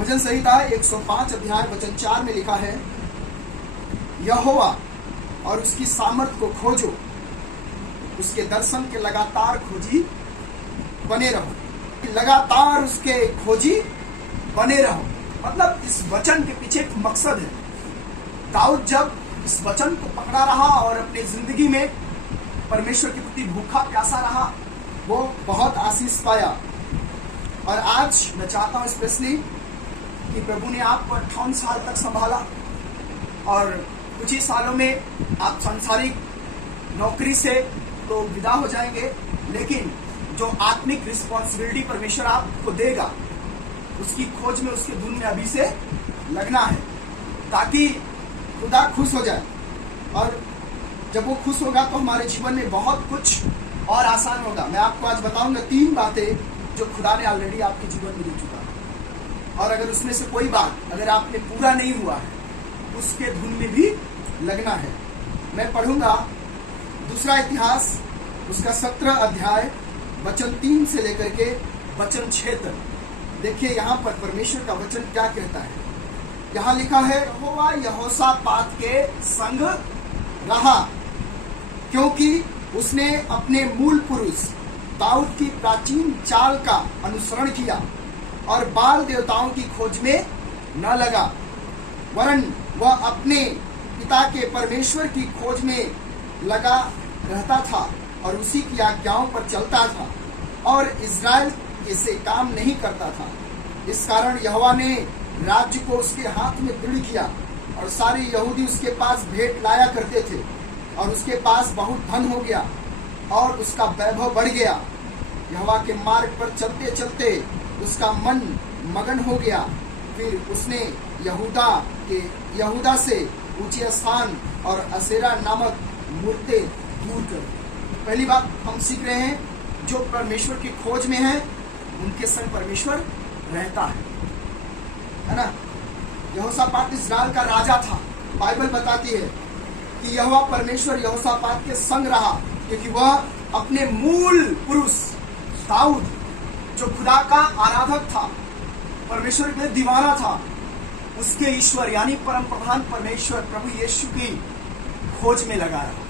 भजन संहिता 105 अध्याय वचन 4 में लिखा है, यहोवा और उसकी सामर्थ को खोजो, उसके दर्शन के लगातार खोजी बने रहो। लगातार उसके खोजी बने रहो, मतलब इस वचन के पीछे एक मकसद है। दाऊद जब इस वचन को पकड़ा रहा और अपनी जिंदगी में परमेश्वर के प्रति भूखा प्यासा रहा, वो बहुत आशीष पाया। और आज मैं चाहता हूं स्पेशली कि प्रभु ने आपको 58 साल तक संभाला और कुछ ही सालों में आप सांसारिक नौकरी से तो विदा हो जाएंगे, लेकिन जो आत्मिक रिस्पॉन्सिबिलिटी परमेश्वर आपको देगा उसकी खोज में, उसके धुन में अभी से लगना है, ताकि खुदा खुश हो जाए। और जब वो खुश होगा तो हमारे जीवन में बहुत कुछ और आसान होगा। मैं आपको आज बताऊंगा 3 बातें जो खुदा ने ऑलरेडी आपके जीवन में दे चुका है, और अगर उसमें से कोई बात अगर आपने पूरा नहीं हुआ है, उसके धुन में भी लगना है। मैं पढ़ूंगा दूसरा इतिहास उसका 17 अध्याय वचन 3 से लेकर के वचन 6 तक। देखिए यहाँ पर परमेश्वर का वचन क्या कहता है। यहाँ लिखा है, यहोवा यहोशापात के संग रहा, क्योंकि उसने अपने मूल पुरुष दाऊद की प्राचीन चाल का अनुसरण किया और बाल देवताओं की खोज में न लगा, वरन वह अपने पिता के परमेश्वर की खोज में लगा रहता था और उसी की आज्ञाओं पर चलता था और इज़राइल से काम नहीं करता था। इस कारण यहोवा ने राज्य को उसके हाथ में दृढ़ किया और सारे यहूदी उसके पास भेंट लाया करते थे और उसके पास बहुत धन हो गया और उसका वैभव बढ़ गया। यहोवा के मार्ग पर चलते चलते उसका मन मगन हो गया। फिर उसने यहूदा से ऊंचे स्थान और असेरा नामक मूर्तें दूर कर दी। पहली बात हम सीख रहे हैं, जो परमेश्वर की खोज में है उनके संग परमेश्वर रहता है ना। यहोशापात इस्राएल का राजा था। बाइबल बताती है कि यहोवा परमेश्वर यहोशापात के संग रहा, क्योंकि वह अपने मूल पुरुष दाऊद, जो खुदा का आराधक था, परमेश्वर के दीवाना था, उसके ईश्वर यानी परम प्रधान परमेश्वर प्रभु यीशु की खोज में लगा रहा।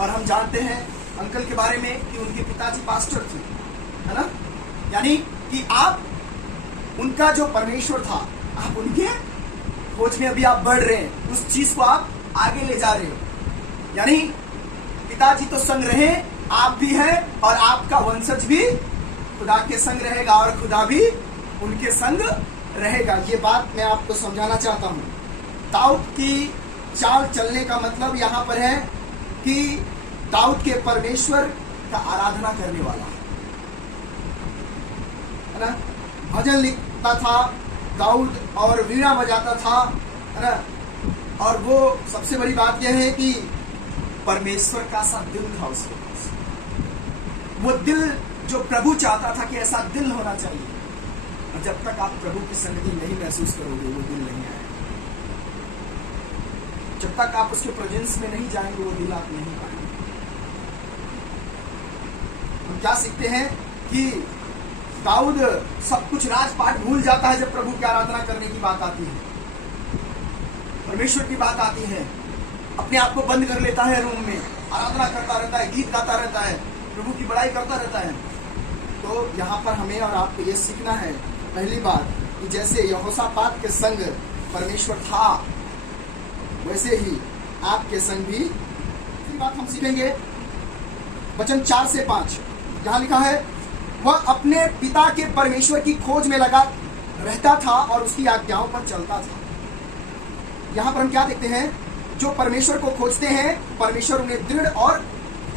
और हम जानते हैं अंकल के बारे में कि उनके पिताजी पास्टर थे, है ना। यानी कि आप उनका जो परमेश्वर था, आप उनके खोज में अभी आप बढ़ रहे हैं, उस चीज को आप आगे ले जा रहे हो। यानी पिताजी तो संग रहे, आप भी हैं और आपका वंशज भी खुदा के संग रहेगा और खुदा भी उनके संग रहेगा। ये बात मैं आपको समझाना चाहता हूँ। दाऊद की चाल चलने का मतलब यहाँ पर है कि दाऊद के परमेश्वर का आराधना करने वाला है ना। भजन लिखता था दाऊद और वीणा बजाता था, है ना। और वो सबसे बड़ी बात यह है कि परमेश्वर का सा दिल था उसके पास। वो दिल जो प्रभु चाहता था कि ऐसा दिल होना चाहिए। और जब तक आप प्रभु की संगति नहीं महसूस करोगे, वो दिल नहीं आएगा। जब तक आप उसके प्रेजेंस में नहीं जाएंगे, वो दिल आप नहीं पाएंगे। हम क्या सीखते हैं कि दाऊद सब कुछ राजपाट भूल जाता है जब प्रभु की आराधना करने की बात आती है, परमेश्वर की बात आती है। अपने आप को बंद कर लेता है रूम में, आराधना करता रहता है, गीत गाता रहता है, प्रभु की बड़ाई करता रहता है। तो यहाँ पर हमें और आपको ये सीखना है, पहली बात कि जैसे यहोशापात के संग परमेश्वर था, वैसे ही आपके संग भी। दूसरी बात हम सीखेंगे वचन 4 से 5। यहाँ लिखा है, वह अपने पिता के परमेश्वर की खोज में लगा रहता था और उसकी आज्ञाओं पर चलता था। यहाँ पर हम क्या देखते हैं, जो परमेश्वर को खोजते हैं परमेश्वर उन्हें दृढ़ और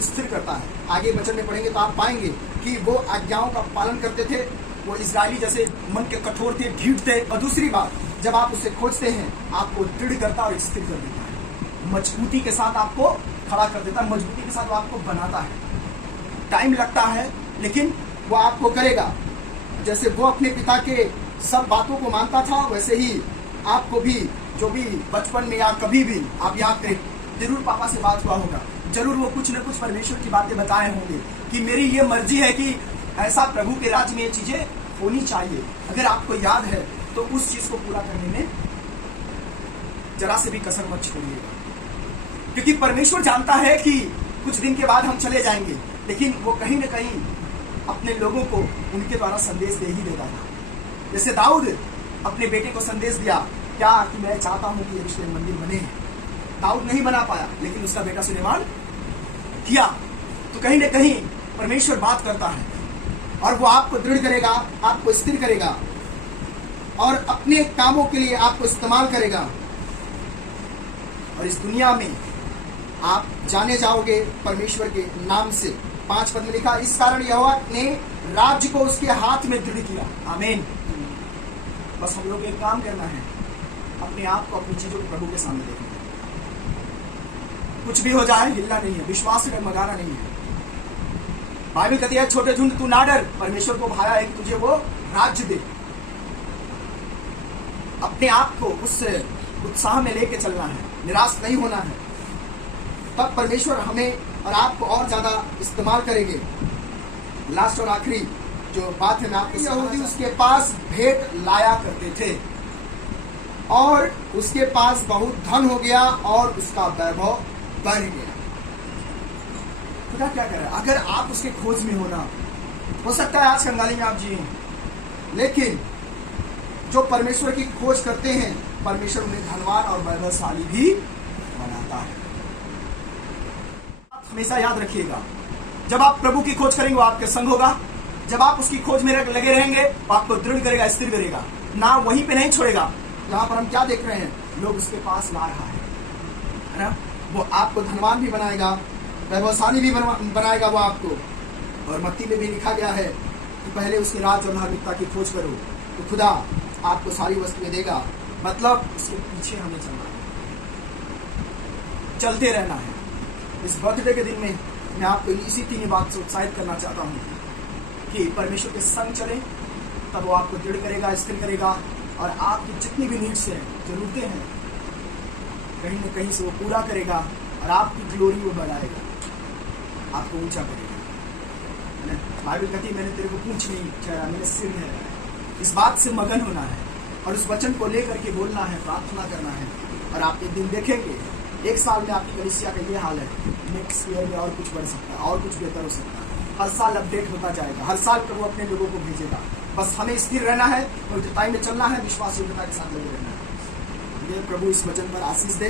स्थिर करता है। आगे वचन में पढ़ेंगे तो आप पाएंगे कि वो आज्ञाओं का पालन करते थे। वो इजरायली जैसे मन के कठोर थे, ढीठ थे। और दूसरी बात, जब आप उसे खोजते हैं आपको दृढ़ करता और स्थिर कर देता है, मजबूती के साथ आपको खड़ा कर देता है, मजबूती के साथ वो आपको बनाता है। टाइम लगता है लेकिन वो आपको करेगा। जैसे वो अपने पिता के सब बातों को मानता था, वैसे ही आपको भी, जो भी बचपन में या कभी भी आप याद करें, जरूर पापा से बात हुआ होगा, जरूर वो कुछ न कुछ परमेश्वर की बातें बताए होंगे कि मेरी ये मर्जी है कि ऐसा प्रभु के राज्य में ये चीजें होनी चाहिए। अगर आपको याद है तो उस चीज को पूरा करने में जरा से भी कसर मत छोड़िएगा, क्योंकि परमेश्वर जानता है कि कुछ दिन के बाद हम चले जाएंगे, लेकिन वो कहीं ना कहीं अपने लोगों को उनके द्वारा संदेश दे ही देता था। जैसे दाऊद अपने बेटे को संदेश दिया क्या कि मैं चाहता हूं कि यरूशलेम मंदिर बने। दाऊद नहीं बना पाया, लेकिन उसका बेटा सुलेमान किया। तो कहीं ना कहीं परमेश्वर बात करता है और वो आपको दृढ़ करेगा, आपको स्थिर करेगा और अपने कामों के लिए आपको इस्तेमाल करेगा। और इस दुनिया में आप जाने जाओगे परमेश्वर के नाम से। 5 पद में लिखा, इस कारण यहोवा ने राज्य को उसके हाथ में दृढ़ किया। आमीन। बस हम लोग एक काम करना है, अपने आप को, अपनी चीजों को प्रभु के सामने देखना है। कुछ भी हो जाए हिलना नहीं है, विश्वास से डगमगाना नहीं है। बाइबल कहती है छोटे झुंड तू ना डर, परमेश्वर को भाया है कि तुझे वो राज्य दे। अपने आप को उस उत्साह में लेके चलना है, निराश नहीं होना है, तब परमेश्वर हमें और आपको और ज्यादा इस्तेमाल करेंगे। लास्ट और आखिरी जो बात है मैं आपको, यहूदी उसके पास भेंट लाया करते थे और उसके पास बहुत धन हो गया और उसका वैभव बढ़ गया। खुदा क्या कर रहा है? अगर आप उसके खोज में होना, हो सकता है आज कंगाली में आप जिए, लेकिन जो परमेश्वर की खोज करते हैं परमेश्वर उन्हें धनवान और वैभवशाली भी बनाता है। आप हमेशा याद रखिएगा, जब आप प्रभु की खोज करेंगे वो आपके संग होगा। जब आप उसकी खोज में लगे रहेंगे वो आपको दृढ़ करेगा, स्थिर करेगा, ना वहीं पे नहीं छोड़ेगा। यहाँ पर हम क्या देख रहे हैं, लोग उसके पास ला रहा है ना। वो आपको धनवान भी बनाएगा, वैभवशाली भी बनाएगा वो आपको। और मत्ती में भी लिखा गया है कि पहले उसके राज और धार्मिकता की खोज करो तो खुदा आपको सारी वस्तुएं देगा। मतलब इसके पीछे हमें चलना है, चलते रहना है। इस बर्थडे के दिन में मैं आपको इसी 3 बात से उत्साहित करना चाहता हूँ कि परमेश्वर के संग चले, तब वो आपको दृढ़ करेगा, स्थिर करेगा और आपकी जितनी भी नीड्स हैं, जरूरतें हैं, कहीं न कहीं से वो पूरा करेगा और आपकी ग्लोरी वो बढ़ाएगा, आपको ऊंचा करेगा। बाइबल कहती है मैंने तेरे को पूंछ नहीं चढ़ाया, मैंने सिर नहीं लगाया। इस बात से मगन होना है और उस वचन को लेकर के बोलना है, प्रार्थना करना है। और आप एक दिन देखेंगे 1 साल में आपकी कलीसिया का ये हाल है, नेक्स्ट ईयर में और कुछ बढ़ सकता है और कुछ बेहतर हो सकता है। हर साल अपडेट होता जाएगा, हर साल प्रभु अपने लोगों को भेजेगा। बस हमें स्थिर रहना है और जुताई में चलना है, विश्वास योग्यता के साथ लगे रहना है। प्रभु इस वचन पर आशीष दे।